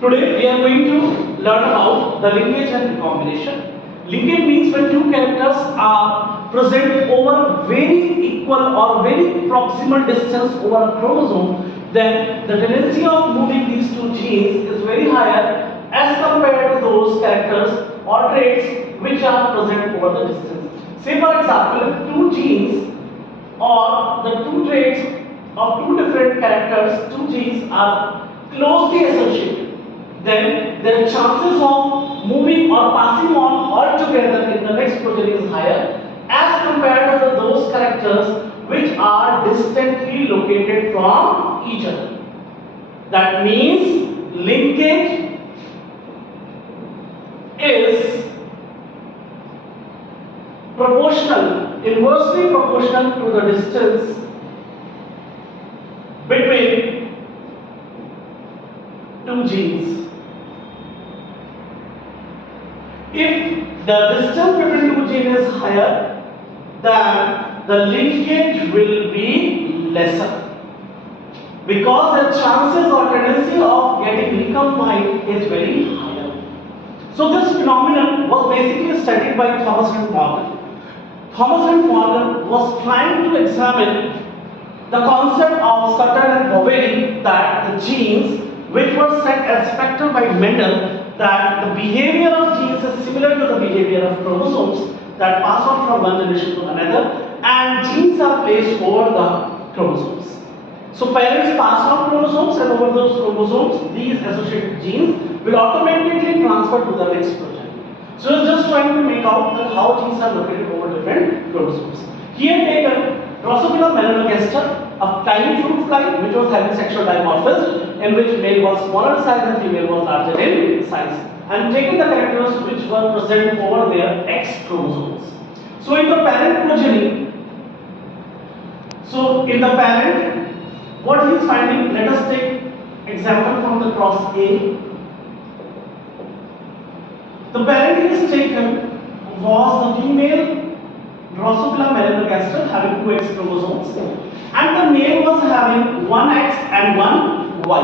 Today we are going to learn about the linkage and recombination. Linkage means when two characters are present over very equal or very proximal distance over a chromosome, then the tendency of moving these two genes is very higher as compared to those characters or traits which are present over the distance. Say for example, if two genes or the two traits of two different characters, two genes are closely associated, then their chances of moving or passing on altogether in the next progeny is higher as compared to those characters which are distantly located from each other. That means linkage is proportional, inversely proportional to the distance between two genes. If the distance between two genes is higher, then the linkage will be lesser, because the chances or tendency of getting recombined is very higher. So this phenomenon was basically studied by Thomas and Morgan. Thomas and Morgan was trying to examine the concept of Sutter and Boveri, that the genes which were set as factor by Mendel, that the behavior of genes is similar to the behavior of chromosomes that pass on from one generation to another, and genes are placed over the chromosomes. So parents pass on chromosomes, and over those chromosomes these associated genes will automatically transfer to the next progeny. So it's just trying to make out that how genes are located over different chromosomes. He had taken Drosophila melanogaster, a tiny fruit fly which was having sexual dimorphism, in which male was smaller size and female was larger in size, and taken the characters which were present over their X chromosomes. So in the parent progeny, what he is finding, let us take example from the cross A. The parent he is taken was the female Drosophila melanogaster having 2 X chromosomes, and the male was having 1 X and 1 Y.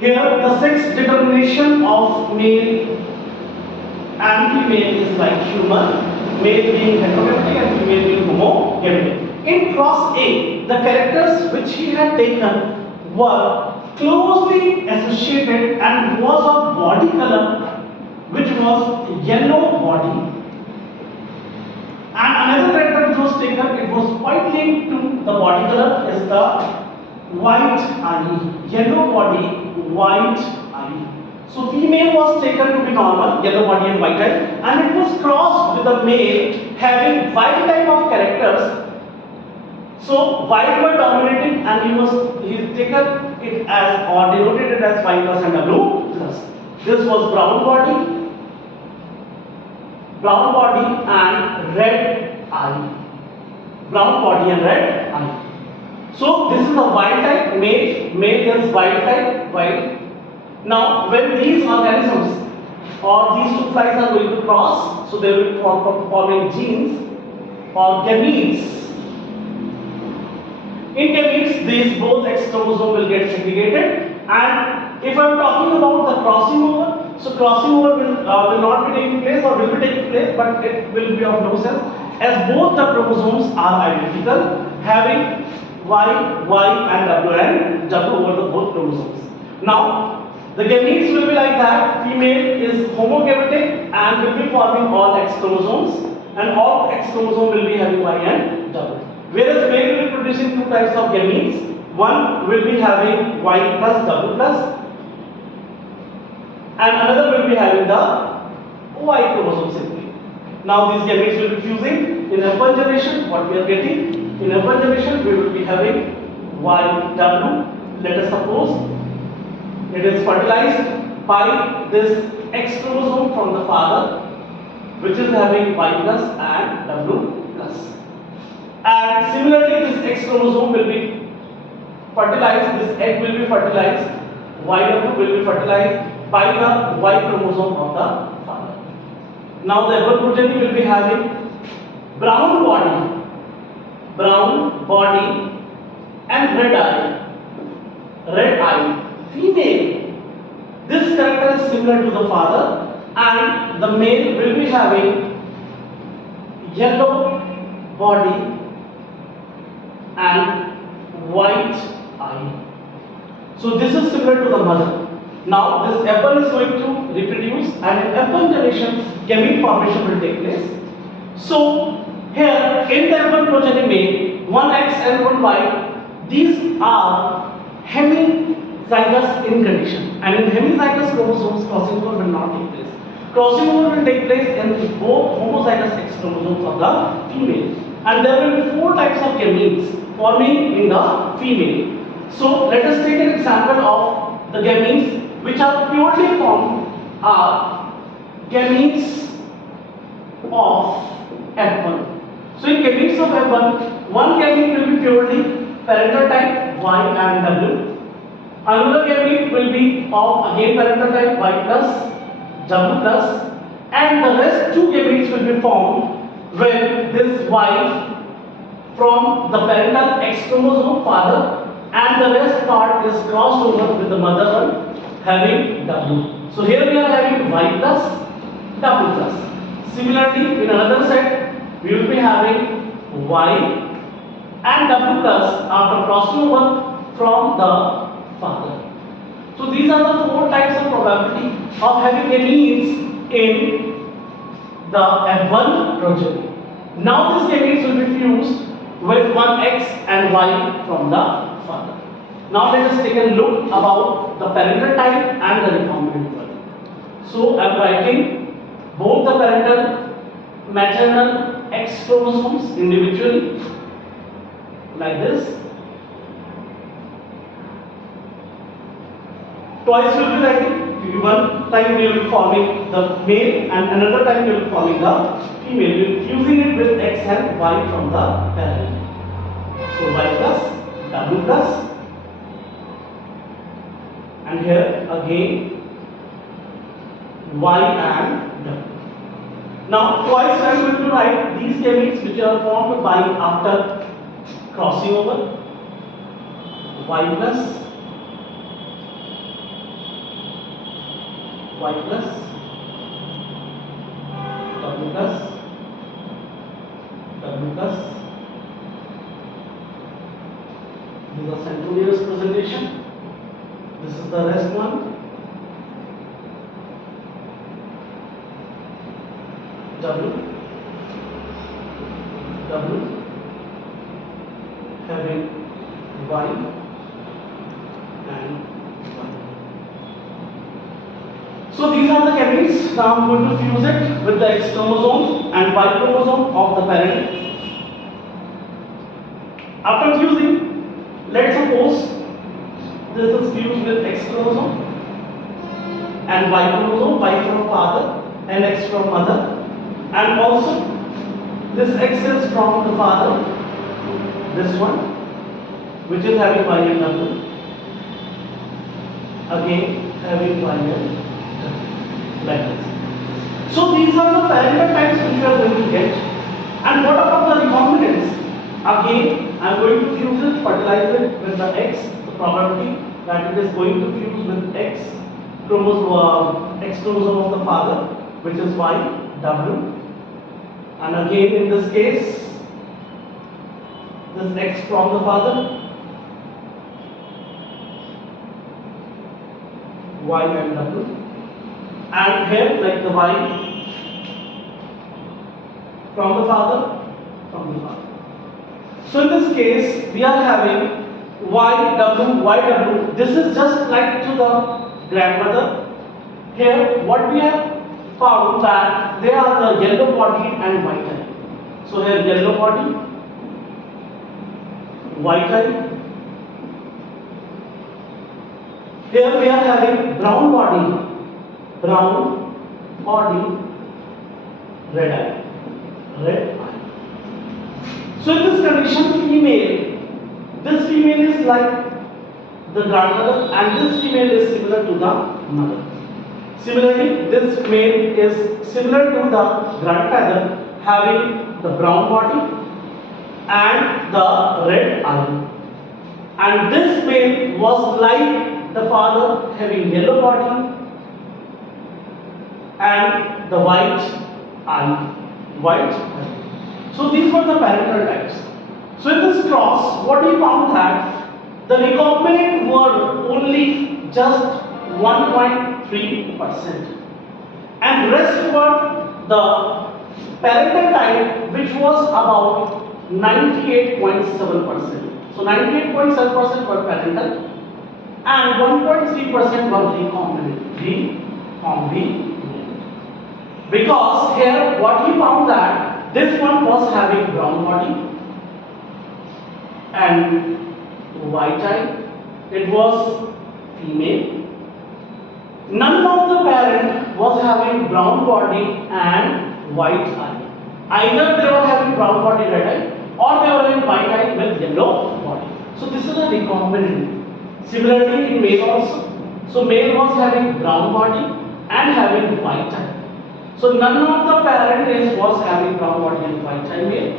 Here the sex determination of male and female is like human, male being heterogametic and female being homogametic. In cross A, the characters which he had taken were closely associated and was of body color which was yellow body. And another character which was taken, it was quite linked to the body color, is the white eye. Yellow body, white eye. So female was taken to be normal, yellow body and white eye, and it was crossed with a male having white type of characters. So white were dominating, and he taken it as, or denoted it as Y plus and W plus. This was brown body and red eye. Brown body and red eye. So this is a wild type, male is wild type, wild. Now when these organisms or these two flies are going to cross, so they will be forming genes or gametes. In gametes, these both X chromosome will get segregated, and if I am talking about the crossing over, so crossing over will not be taking place or will be taking place, but it will be of no sense as both the chromosomes are identical, having Y and W over the both chromosomes. Now the gametes will be like that. Female is homogametic and will be forming all X chromosomes, and all X chromosome will be having Y and W. Whereas male will be producing two types of gametes. One will be having Y plus W plus, and another will be having the Y chromosome simply. Now these gametes will be fusing in F1 generation. What we are getting in F1 generation, we will be having YW. Let us suppose it is fertilized by this X chromosome from the father, which is having Y plus and W plus. And similarly, this X chromosome will be fertilized, this egg will be fertilized, YW will be fertilized by the Y chromosome of the father. Now the F1 progeny will be having brown body and red eye. female, this character is similar to the father, and the male will be having yellow body and white eye. So this is similar to the mother. Now this F1 is going to reproduce, and in F1 generation gamete formation will take place. So here in the F1 progeny male, one X and one Y, these are hemizygous in condition, and in hemizygous chromosomes crossing over will not take place. Crossing over will take place in both homozygous X chromosomes of the female, and there will be 4 types of gametes forming in the female. So let us take an example of the gametes which are purely formed are gametes of F1. So in gametes of F1, one gamete will be purely parental type Y and W. Another gamete will be of again parental type Y plus, W plus, and the rest 2 gametes will be formed when this Y from the parental X chromosome father, and the rest part is crossed over with the mother one having W. So here we are having Y plus, W plus. Similarly, in another set, we will be having Y and W plus after crossing over from the father. So these are the 4 types of probability of having gametes in the F1 progeny. Now these gametes will be fused with one X and Y from the father. Now let us take a look about the parental type and the recombinant one. So I am writing both the parental maternal X chromosomes individually like this. Twice we will be writing. One time we will be forming the male, and another time we will be forming the female. We will be fusing it with X and Y from the parent. So Y plus, W plus, and here again Y and W. Now twice I am going to write these gametes which are formed by after crossing over. Y plus, Y plus, W plus, W plus. This is the centromere's presentation. This is the rest one. W, W, having Y and Y. So these are the gametes. Now I am going to fuse it with the X chromosome and Y chromosome of the parent. After fusing, let's suppose this is fused with X chromosome and Y chromosome, Y from father and X from mother, and also this X is from the father, this one which is having Y and W, again having Y and W, like this. So these are the parental types which we are going to get. And what about the recombinants? Again I am going to fuse it, fertilize it with the X, the probability that it is going to fuse with X chromosome of the father, which is Y, W, and again in this case this X from the father, Y and W, and here like the Y from the father, from the father. So in this case we are having Y, W, Y, W. This is just like to the grandmother. Here what we have found that they are the yellow body and white eye. So here yellow body, white eye. Here we are having brown body, red eye, red eye. So in this condition, this female is like the grandmother and this female is similar to the mother. Similarly, this male is similar to the grandfather, having the brown body and the red eye. And this male was like the father having yellow body and the white eye. White eye. So these were the parental types. So in this cross, what we found that the recombinant were only just 1.3%, and rest were the parental type, which was about 98.7%. So 98.7% were parental and 1.3% were recombinant. Because here what he found that this one was having brown body and white eye. It was female. None of the parent was having brown body and white eye. Either they were having brown body, red eye, or they were having white eye with yellow body. So this is a recombinant. Similarly in male also. So male was having brown body and having white eye. So none of the parent was having brown body and white eye male.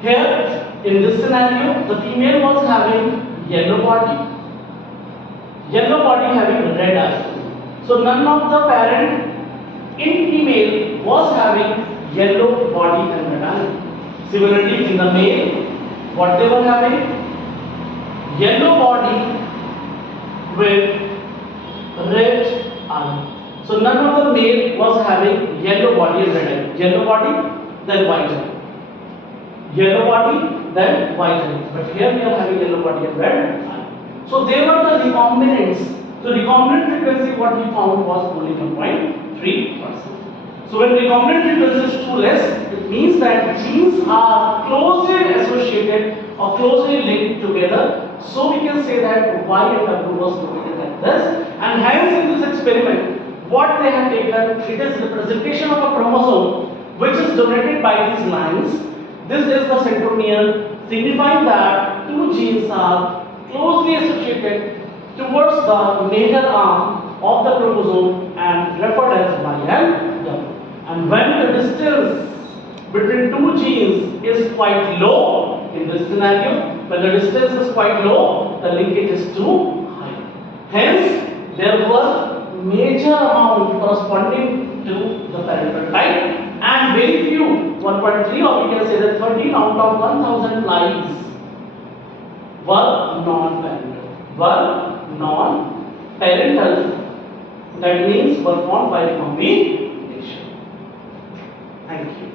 Here in this scenario, the female was having yellow body having red eye. So none of the parent in female was having yellow body and red eye. Similarly in the male, what they were having? Yellow body with red eye. So none of the male was having yellow body and red eye. Yellow body, then white eye. Yellow body, then white eye. But here we are having yellow body and red eye. So they were the recombinants. So recombinant frequency what we found was only 1.3%. So when recombinant frequency is too less, it means that genes are closely associated or closely linked together. So we can say that Y and W was located like this. And hence in this experiment, what they have taken, it is representation of a chromosome which is dominated by these lines. This is the centromere, signifying that two genes are closely associated towards the major arm of the chromosome and referred as Y and W. And when the distance between two genes is quite low, in this scenario, when the distance is quite low, the linkage is too high. Hence, there was major amount corresponding to the parental type and very few, 1.3 or we can say that 13 out of 1000 flies were non-parental. That means were formed by recombination. Thank you.